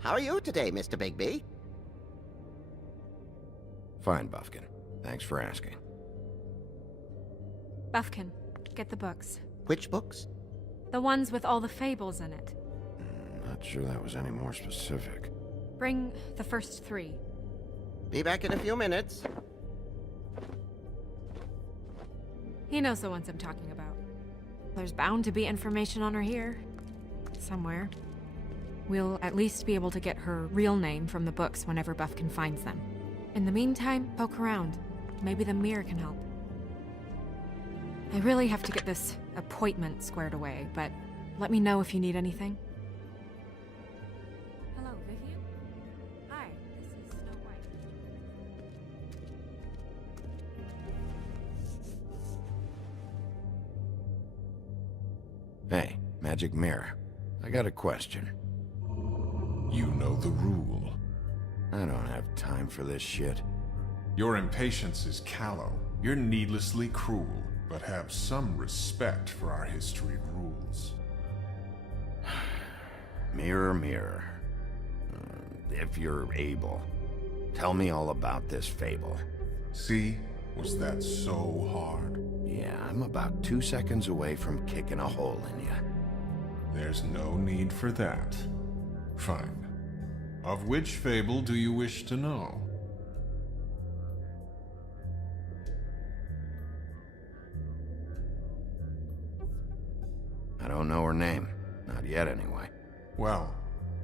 How are you today, Mr. Bigby? Fine, Buffkin. Thanks for asking. Buffkin, get the books. Which books? The ones with all the fables in it. Not sure that was any more specific. Bring the first 3. Be back in a few minutes. He knows the ones I'm talking about. There's bound to be information on her here. Somewhere. We'll at least be able to get her real name from the books whenever Buffkin finds them. In the meantime, poke around. Maybe the mirror can help. I really have to get this appointment squared away, but let me know if you need anything. Hello, Vivian? Hi, this is Snow White. Hey, Magic Mirror. I got a question. You know the rule. I don't have time for this shit. Your impatience is callow. You're needlessly cruel, but have some respect for our history rules. Mirror, mirror. If you're able, tell me all about this fable. See? Was that so hard? Yeah, I'm about 2 seconds away from kicking a hole in you. There's no need for that. Fine. Of which fable do you wish to know? I don't know her name. Not yet, anyway. Well,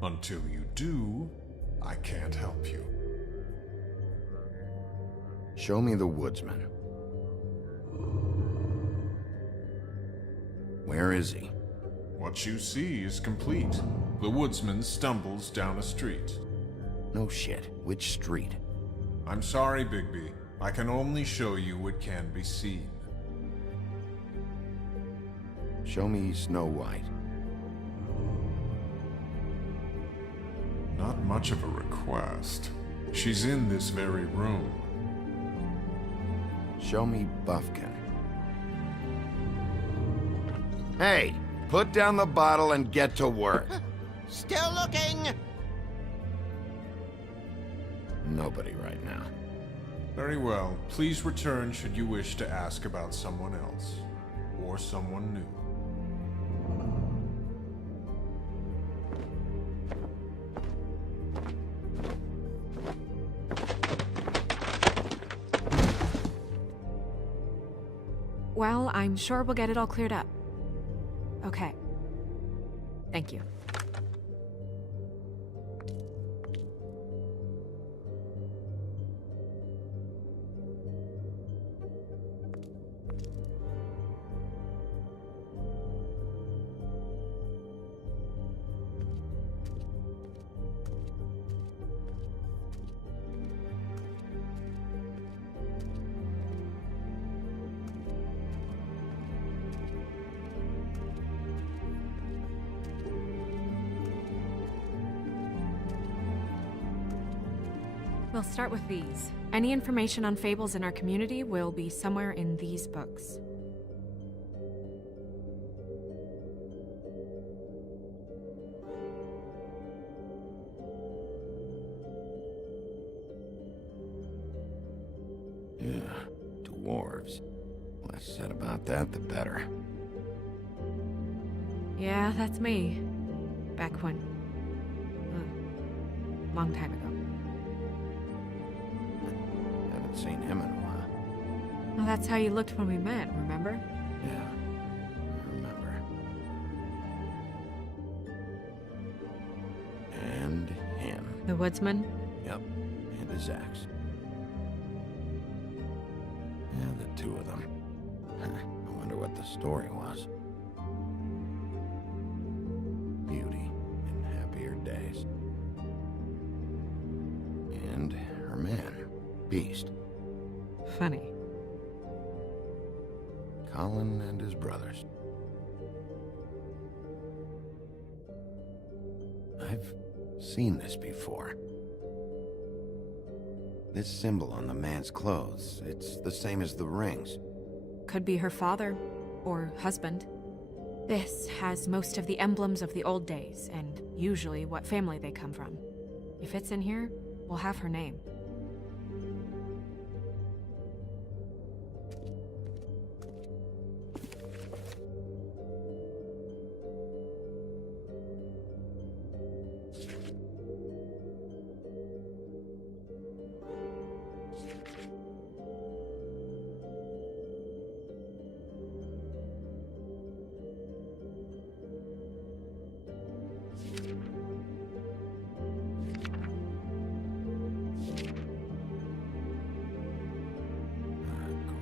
until you do, I can't help you. Show me the woodsman. Where is he? What you see is complete. The woodsman stumbles down a street. No shit. Which street? I'm sorry, Bigby. I can only show you what can be seen. Show me Snow White. Not much of a request. She's in this very room. Show me Buffkin. Hey! Put down the bottle and get to work. Still looking! Nobody right now. Very well. Please return should you wish to ask about someone else. Or someone new. Well, I'm sure we'll get it all cleared up. Okay. Thank you. We'll start with these. Any information on fables in our community will be somewhere in these books. Yeah, dwarves. Less said about that, the better. Yeah, that's me. Back when... long time ago. Haven't seen him in a while. Well, that's how you looked when we met, remember? Yeah, I remember. And him. The woodsman? Yep, and his axe. Yeah, the two of them. I wonder what the story was. Beauty in happier days. And her man, Beast. Funny. Colin and his brothers. I've seen this before. This symbol on the man's clothes, it's the same as the rings. Could be her father, or husband. This has most of the emblems of the old days, and usually what family they come from. If it's in here, we'll have her name.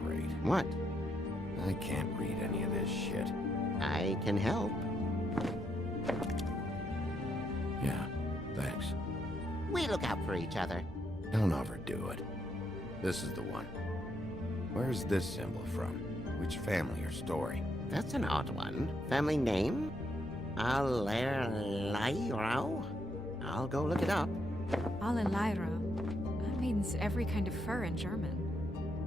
Great. What? I can't read any of this shit. I can help. Yeah, thanks. We look out for each other. Don't overdo it. This is the one. Where's this symbol from? Which family or story? That's an odd one. Family name? Alerairo? I'll go look it up. Alelairo. That means every kind of fur in German.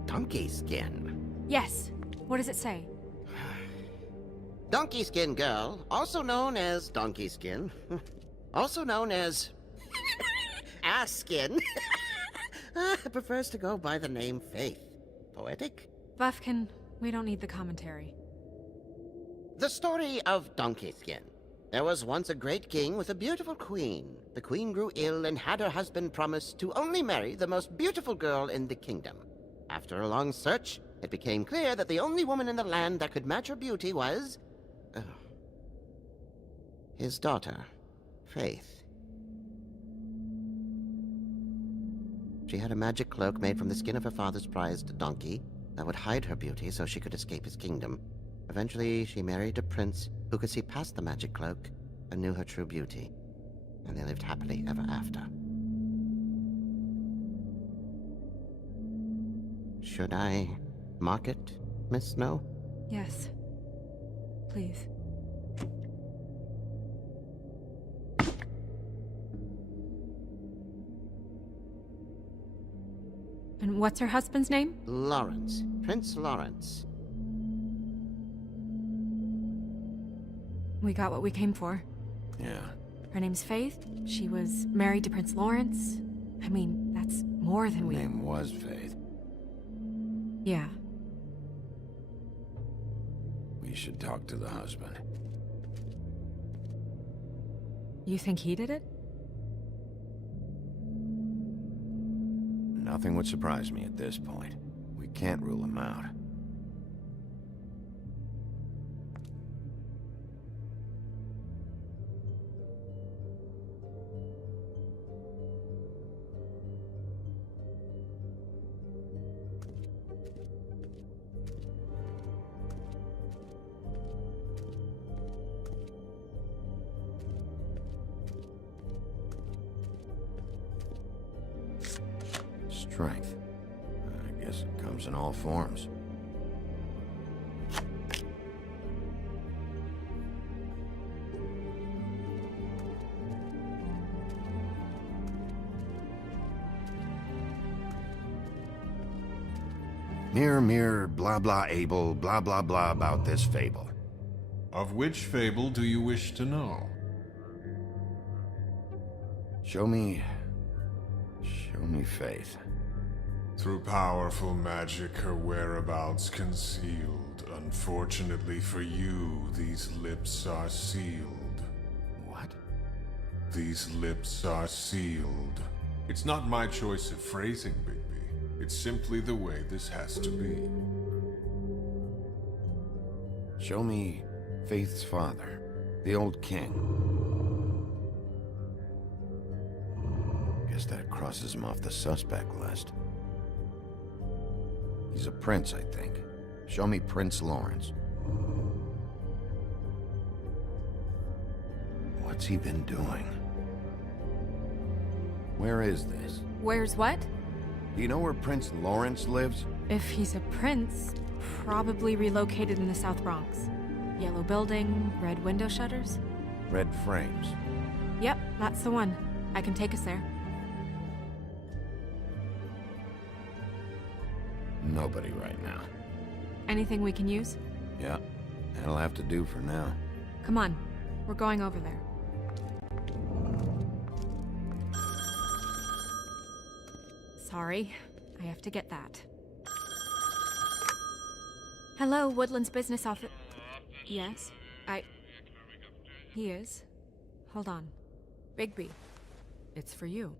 Donkey skin. Yes. What does it say? Donkey skin girl, also known as donkey skin, also known as ass skin, prefers to go by the name Faith. Poetic? Buffkin, we don't need the commentary. The story of Donkey Skin. There was once a great king with a beautiful queen. The queen grew ill and had her husband promise to only marry the most beautiful girl in the kingdom. After a long search, it became clear that the only woman in the land that could match her beauty was... his daughter, Faith. She had a magic cloak made from the skin of her father's prized donkey that would hide her beauty so she could escape his kingdom. Eventually, she married a prince who could see past the magic cloak and knew her true beauty. And they lived happily ever after. Should I mark it, Miss Snow? Yes. Please. And what's her husband's name? Lawrence. Prince Lawrence. We got what we came for. Yeah. Her name's Faith. She was married to Prince Lawrence. I mean, that's more than Her we... name was Faith. Yeah. We should talk to the husband. You think he did it? Nothing would surprise me at this point. We can't rule him out. Strength. I guess it comes in all forms. Mirror, blah blah able, blah blah blah about this fable. Of which fable do you wish to know? Show me Faith. Through powerful magic, her whereabouts concealed. Unfortunately for you, these lips are sealed. What? These lips are sealed. It's not my choice of phrasing, Bigby. It's simply the way this has to be. Show me Faith's father, the old king. Guess that crosses him off the suspect list. He's a prince, I think. Show me Prince Lawrence. What's he been doing? Where is this? Where's what? Do you know where Prince Lawrence lives? If he's a prince, probably relocated in the South Bronx. Yellow building, red window shutters. Red frames. Yep, that's the one. I can take us there. Nobody right now. Anything we can use? Yeah, that'll have to do for now. Come on, we're going over there. Sorry, I have to get that. Hello, Woodland's business office. Yes, He is. Hold on. Bigby, it's for you.